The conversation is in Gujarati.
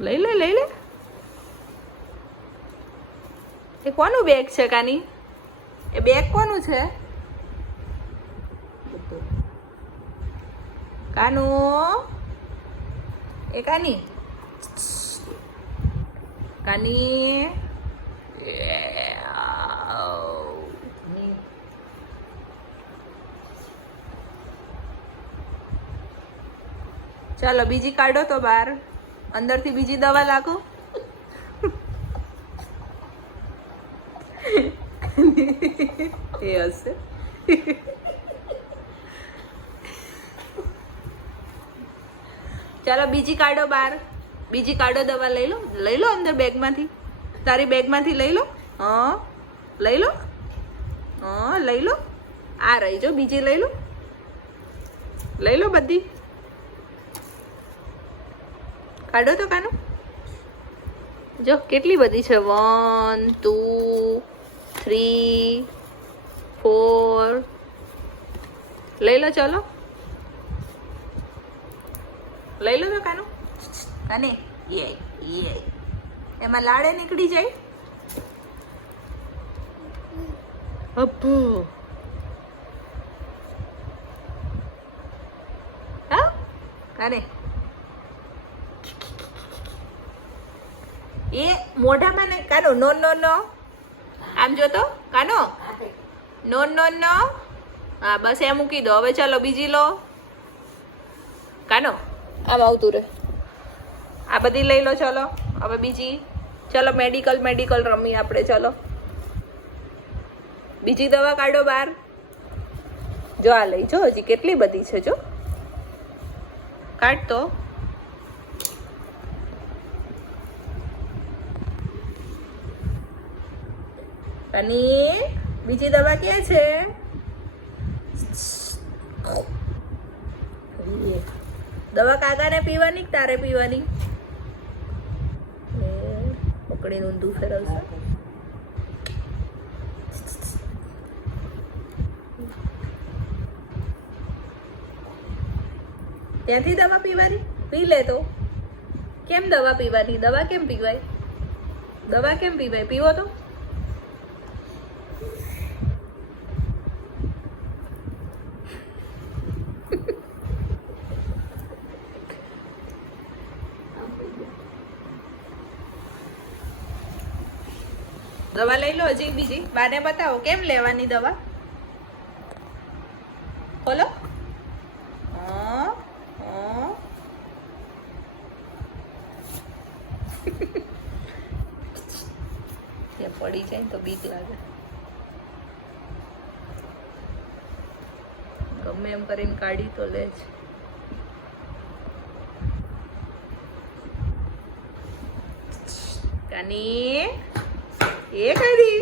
લઈ લે લઈ લે. એ કોનું બેગ છે કાની? એ બેગ કોનું છે? કાનુ એ કાની કાની ચાલો બીજી કાઢો તો બહાર. અંદરથી બીજી દવા લાગો. એ હશે. ચાલો બીજી કાઢો બહાર. બીજી કાઢો દવા. લઈ લો અંદર બેગમાંથી. તારી બેગમાંથી લઈ લો. હા લઈ લો. હા લઈ લો. આ રહી જો બીજી લઈ લો. લઈ લો બધી. કાઢો તો કાનું. જો કેટલી બધી છે. 1 2 3 4. લઈ લો ચાલો. લઈ લો તો કાનું. કાને એ એમાં લાડે નીકળી જાય. અબ્બુ હા કાને એ મોઢામાં ને કાનો નો નો નો. આમ જો તો કાનો નો નો નો. હા બસ એ મૂકી દો. હવે ચાલો બીજી લો. કાનો આમ આવતું રહે. આ બધી લઈ લો ચાલો. હવે બીજી. ચાલો મેડિકલ રમી આપણે. ચાલો બીજી દવા કાઢો બહાર. જો આ લઈ જો. હજી કેટલી બધી છે જો. કાઢ તો. અને બીજી દવા ક્યાં છે? દવા કાકાને પીવાની તારે પીવાની? પકડીને ઊંધું ફેરવશે. ત્યાંથી દવા પીવાની? પી લે તો. કેમ દવા પીવાની? દવા કેમ પીવાય? દવા કેમ પીવાય? પીવો તો. દવા લઈ લો હજી બીજી. બાને બતાવો કેમ લેવાની દવા. બોલો. ત્યાં પડી જાય તો બીક લાગે. ગમે એમ કરીને કાઢી તો લે જ. કાની એ કરી